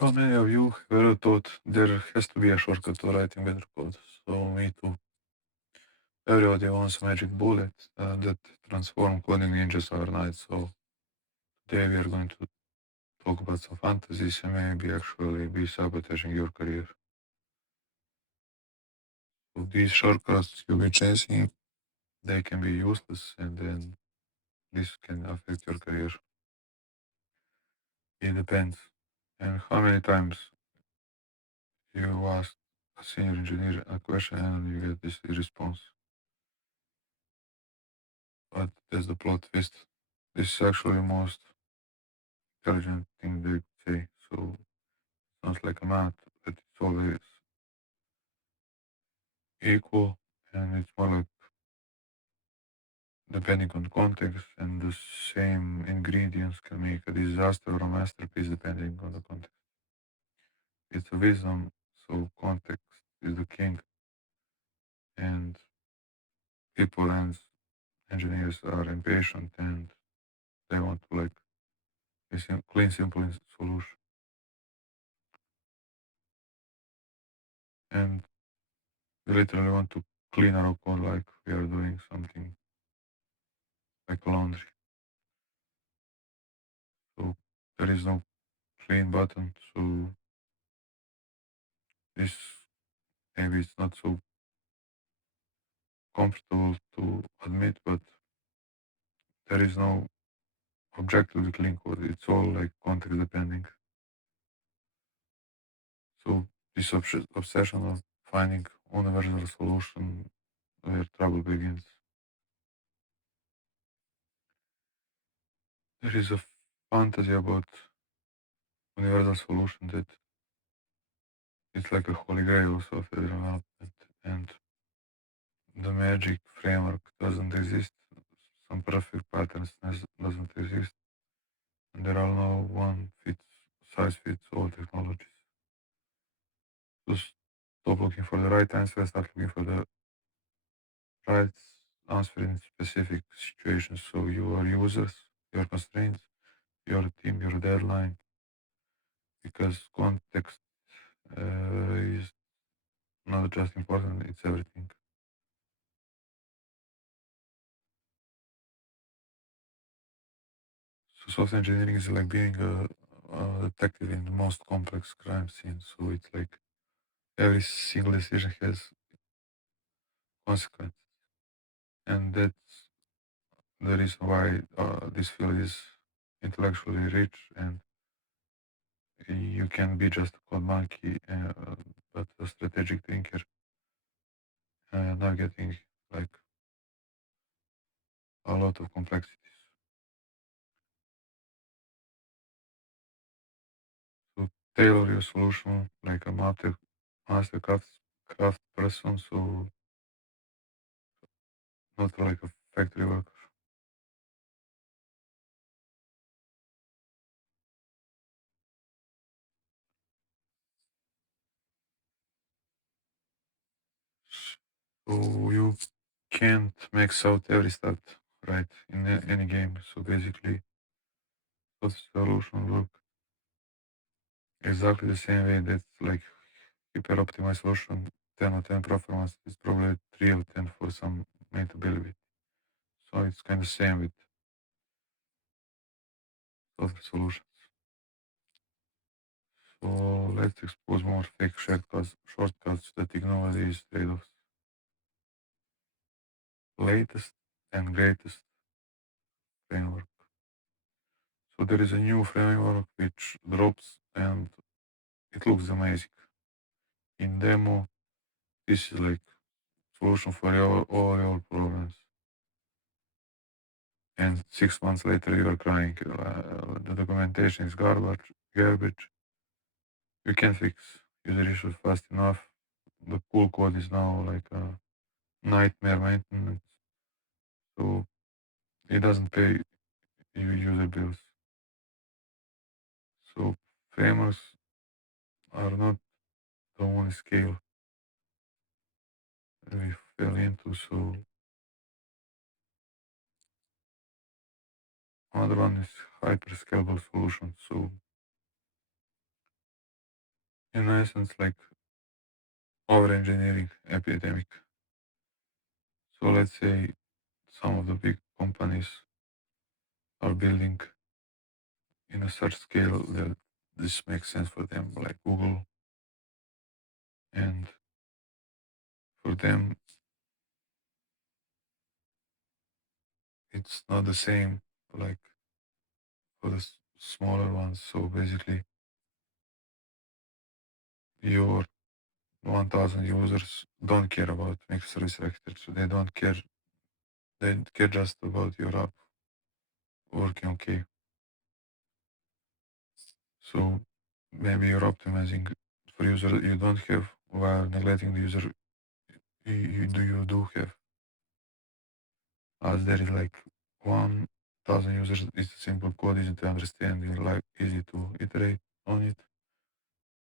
How many of you have ever thought there has to be a shortcut to writing better code? So me too. Everybody wants a magic bullet that transform coding ninjas overnight. So today we are going to talk about some fantasies and maybe actually be sabotaging your career. So these shortcuts you'll be chasing, they can be useless, and then this can affect your career. It depends. And how many times you ask a senior engineer a question and you get this response. But there's the plot twist. This is actually the most intelligent thing they say. So it sounds like a math, but it's always equal, and it's more like depending on context, and the same ingredients can make a disaster or a masterpiece depending on the context. It's a wisdom, so context is the king, and people and engineers are impatient and they want to like a clean, simple solution. And we literally want to clean our code like we are doing something like laundry. So there is no clean button. So this maybe it's not so comfortable to admit, but there is no objectively clean code. It's all like context depending. So this obsession of finding universal solution where trouble begins. There is a fantasy about universal solution that it's like a holy grail of software development, and the magic framework doesn't exist. Some perfect patterns doesn't exist, and there are no one size fits all technologies. So stop looking for the right answer, start looking for the right answer in specific situations. So your users, your constraints, your team, your deadline, because context is not just important; it's everything. So software engineering is like being a detective in the most complex crime scene. So it's like every single decision has consequences, and that's the reason why this field is intellectually rich, and you can be just a code monkey, but a strategic thinker, navigating like a lot of complexities. So tailor your solution like a master craft person, so not like a factory worker. So you can't max out every stat, right, in any game. So basically, those solution work exactly the same way. That's like hyper optimized solution, 10 or 10 performance is probably 3 or 10 for some maintainability. So it's kind of same with other solutions. So let's expose more fake shortcuts that ignore these trade-offs. Latest and greatest framework. So there is a new framework which drops and it looks amazing. In demo, this is like solution for all your problems. And 6 months later, you are crying. The documentation is garbage. You can fix user issues fast enough. The cool code is now like a nightmare maintenance. So it doesn't pay you user bills. So frameworks are not the only scale we fell into. So another one is hyper-scalable solutions. So in essence like over engineering epidemic. So let's say some of the big companies are building in a such scale that this makes sense for them, like Google, and for them it's not the same like for the smaller ones. So basically, your 1,000 users don't care about microservice architecture. They don't care. They care just about your app working okay. So maybe you're optimizing for user you don't have while neglecting the user you do have. As there is like 1,000 users, it's simple code, easy to understand, and like easy to iterate on it.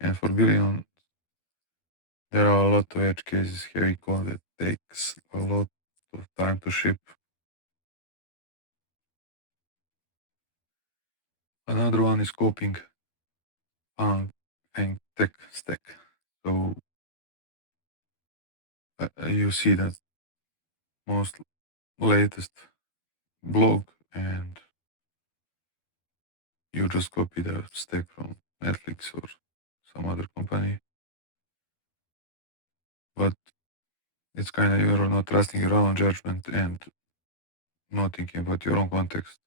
And for billion, there are a lot of edge cases, heavy code that takes a lot of time to ship. Another one is coping and tech stack. So you see that most latest blog and you just copy the stack from Netflix or some other company. But it's kind of you're not trusting your own judgment and not thinking about your own context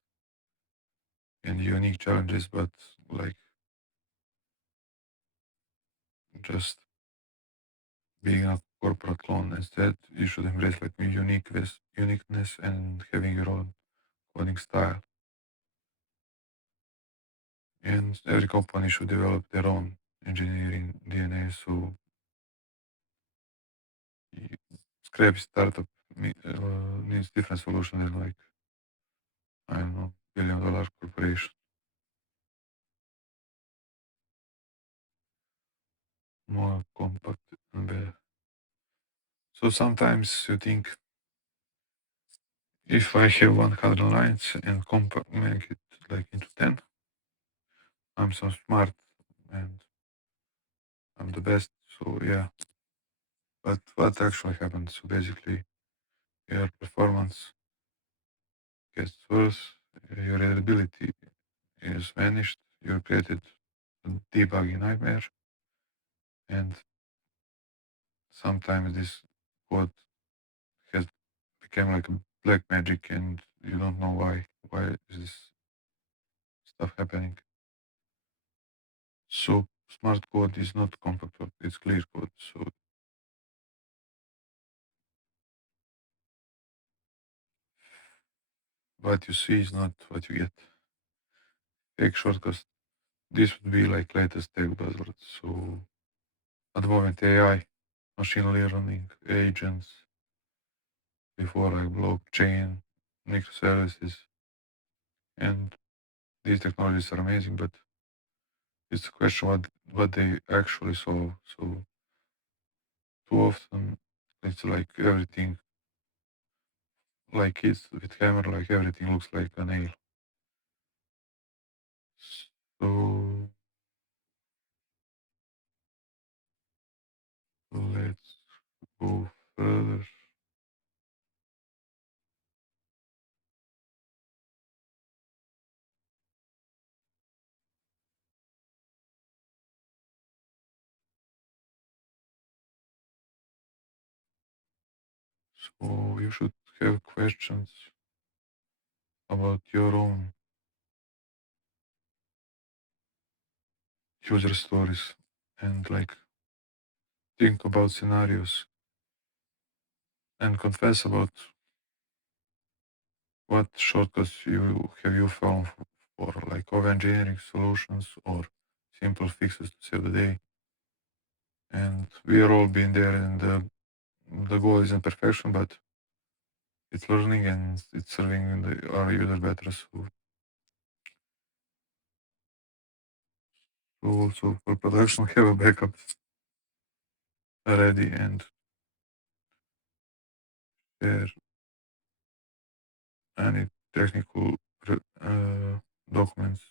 and unique challenges, but like just being a corporate clone. Instead, you should embrace like uniqueness and having your own coding style. And every company should develop their own engineering DNA. So scrappy startup needs different solutions than like I don't know $1 billion corporation. More compact and better. So sometimes you think if I have 100 lines and make it like into 10, I'm so smart and I'm the best. So yeah, but what actually happens? So basically, your performance gets worse, your reliability is vanished, you created a debugging nightmare, and sometimes this code has become like a black magic, and you don't know why. Why is this stuff happening? So smart code is not compact code; it's clear code. So what you see is not what you get. Take shortcuts. This would be like latest tech buzzwords. So at the moment, AI, machine learning, agents, before like blockchain, microservices, and these technologies are amazing, but it's a question what they actually solve. So too often it's like everything, like kids with hammer, like everything looks like a nail. So let's go further. So you should have questions about your own user stories and like think about scenarios and confess about what shortcuts you found for like over engineering solutions or simple fixes to save the day. And we are all been there, and the goal isn't perfection, but it's learning and it's serving our user better. So also for production, have a backup ready and share any technical documents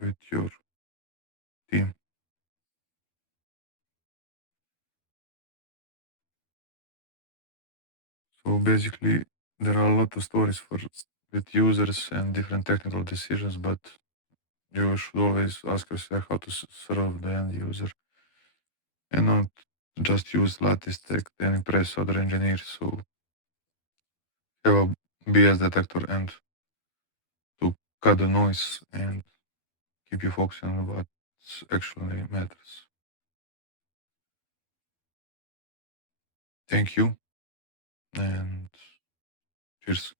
with your team. So basically, there are a lot of stories with users and different technical decisions, but you should always ask yourself how to serve the end user and not just use latest tech and impress other engineers. So have a BS detector and to cut the noise and keep you focusing on what actually matters. Thank you and cheers.